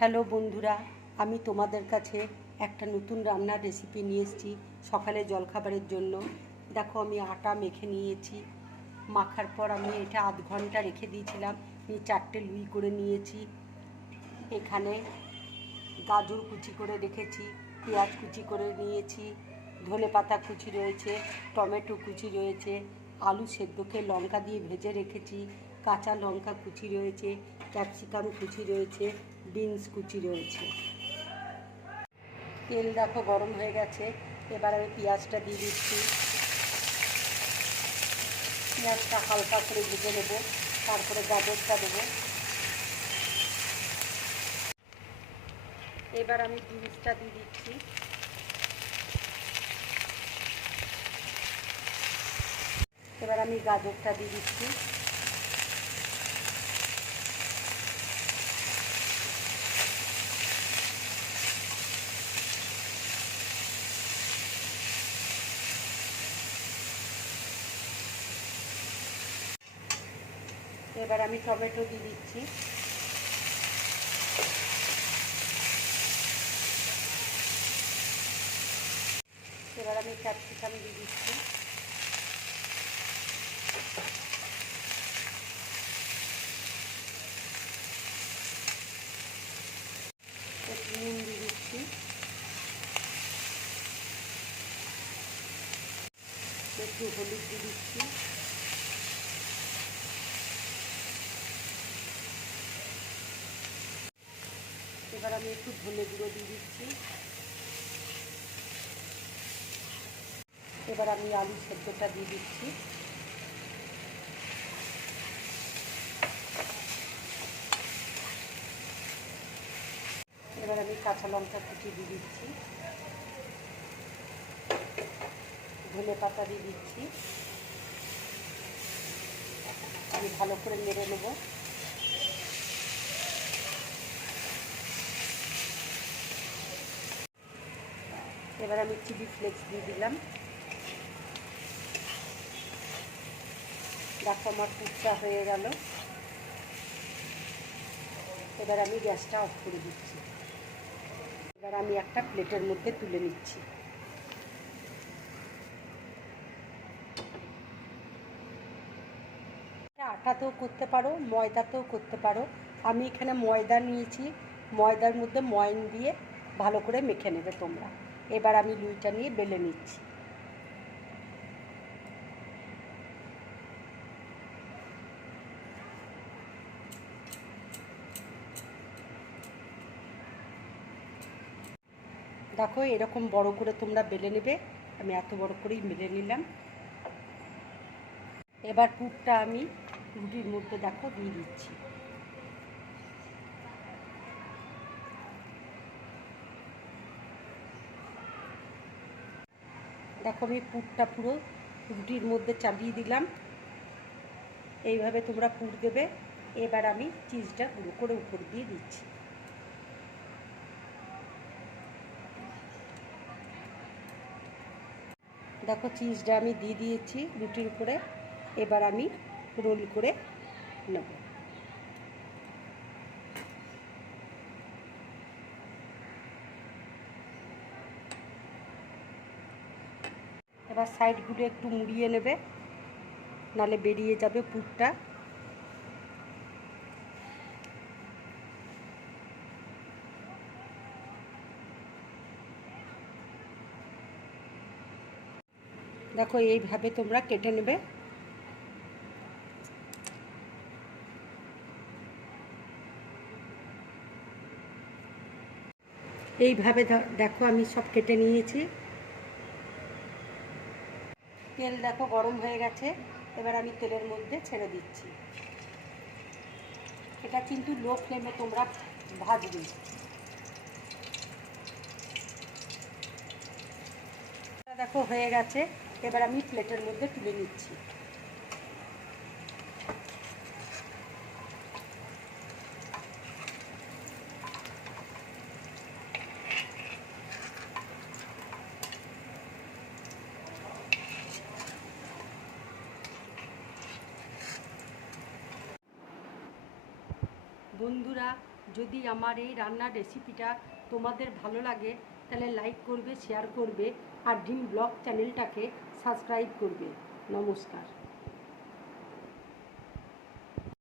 Hello বন্ধুরা, আমি তোমাদের কাছে একটা নতুন রান্নার রেসিপি নিয়ে এসেছি সকালে জলখাবারের জন্য। দেখো, আমি আটা মেখে নিয়েছি। মাখার পর আমি এটা আধ ঘন্টা রেখে দিয়েছিলাম। নিয়ে 4টে লুই করে নিয়েছি। এখানে গাজর কুচি করে রেখেছি, পেঁয়াজ কুচি করে নিয়েছি, ধনেপাতা কুচি রয়েছে, টমেটো কুচি রয়েছে, আলু সেদ্ধকে লঙ্কা দিয়ে ভেজে রেখেছি, কাঁচা লঙ্কা কুচি রয়েছে, ক্যাপসিকাম কুচি রয়েছে, বিনস কুচি রয়েছে। তেল দেখো গরম হয়ে গেছে। এবার আমি পেঁয়াজটা দিয়ে দিচ্ছি। পেঁয়াজটা হালকা করে ভেজে নেব, তারপরে গাজরটা দেবো। এবার আমি বিনসটা দিয়ে দিচ্ছি। এবার আমি গাজরটা দিয়ে দিচ্ছি। এবার আমি টমেটো দিয়ে দিচ্ছি। এবার আমি ক্যাপসিকাম দিয়ে দিচ্ছি। একটু নুন দিয়ে দিচ্ছি। একটু হলুদ দিয়ে দিচ্ছি। এবার আমি একটু ধনে গুঁড়ো দিয়ে দিচ্ছি। এবার আমি আলু সেদ্ধটা দিয়ে দিচ্ছি। এবার আমি কাঁচা লঙ্কা কুচি দিয়ে দিচ্ছি, ধনে পাতা দিয়ে দিচ্ছি। আমি ভালো করে নেড়ে নেব। এবার আমি চিলি ফ্লেক্স দিয়ে দিলাম। দেখো আমার পুরটা হয়ে গেল। এবার আমি গ্যাসটা অফ করে দিচ্ছি। এবার আমি একটা প্লেটের মধ্যে তুলে নিচ্ছি। আটাতেও করতে পারো, ময়দাতেও করতে পারো। আমি এখানে ময়দা নিয়েছি। ময়দার মধ্যে ময়ন দিয়ে ভালো করে মেখে নেবে তোমরা। এবার আমি লুইটা নিয়ে বেলে নিচ্ছি। দেখো, এরকম বড় করে তোমরা বেলে নেবে। আমি এত বড় করেই বেলে নিলাম। এবার পুরটা আমি রুটির মধ্যে দেখো দিয়ে দিচ্ছি। দেখো, আমি পুরটা পুরো রুটির মধ্যে চালিয়ে দিলাম। এইভাবে তোমরা পুর দেবে। এবার আমি চিজটা গুঁড়ো করে উপর দিয়ে দিচ্ছি। দেখো, চিজটা আমি দিয়ে দিয়েছি রুটির উপরে। এবার আমি রোল করে নেব। এবার সাইডগুলো একটু মুড়িয়ে নেবে, নালে বেরিয়ে যাবে পুরটা। দেখো, এইভাবে তোমরা কেটে নেবে। এইভাবে দেখো আমি সব কেটে নিয়েছি। তেল দেখো গরম হয়ে গেছে। এবার আমি তেলের মধ্যে ছেড়ে দিচ্ছি। এটা কিন্তু লো ফ্লেমে তোমরা ভাজবে। দেখো হয়ে গেছে। এবার আমি প্লেটের মধ্যে তুলে নিচ্ছি। বন্ধুরা, যদি আমার এই রান্নার রেসিপিটা তোমাদের ভালো লাগে তাহলে লাইক করবে, শেয়ার করবে আর ড্রিম ব্লগ চ্যানেলটাকে সাবস্ক্রাইব করবে। নমস্কার।